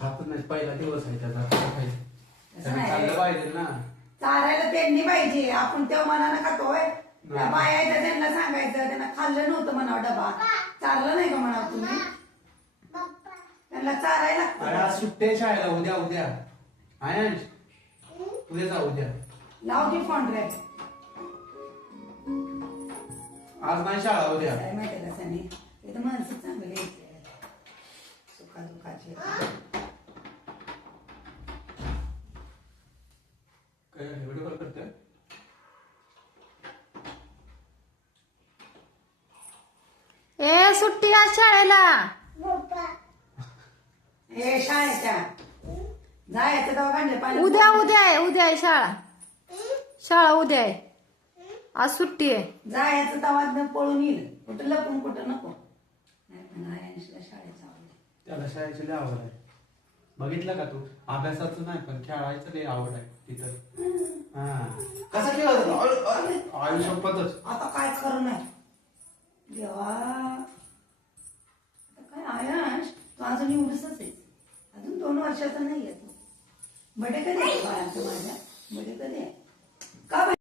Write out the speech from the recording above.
खात नाही, पहिला दिवस आहे त्याचा, खायचं तसं नाही खाल्लं रे. पाहिजे ना. चारायला त्यांनी पाहिजे, आपण तेव्हा मनानं खातोय. त्या बाया आहेत, त्यांना सांगायचं, त्यांना खाल्लं नव्हतं म्हणावं डबा, चारलं नाही का म्हणावं तुम्ही, त्यांना चारायला अरे लागतं. आज सुट्टी आहे शाळेला, उद्या उद्या आहे ना, उद्या जा उद्या. लाव की फोन रे. आज नाही शाळा, उद्या. काय माहिती का सनी, ते तर माणसं चांगले आहेत, सुखादुखाचे. काय व्हिडिओ कॉल करते? ए सुट्टी आज शाळेला. हे शाळेच्या जायचं तेव्हा भांडे पाणी. उद्या उद्या आहे शाळा. शाळा उद्या आहे, आज सुट्टी आहे. जायचं तेव्हा पळून येईल, कुठं लपून कुठं नको. नाही पण आयांशला शाळेचं आवडतं. त्याला शाळेची लय आवड आहे, बघितलं का तू? अभ्यासाचं नाही पण खेळायचं लय आवड आहे तिथं. हा कसा खेळत आयुष्यपतच. आता काय खरं नाही देवा, आता काय आयांश, तू अजून एवढंच आहे, अजून 2 वर्षाचा नाही आहे तू. बडे कधी आहे बाळाचं माझ्या, बडे कधी आहे का?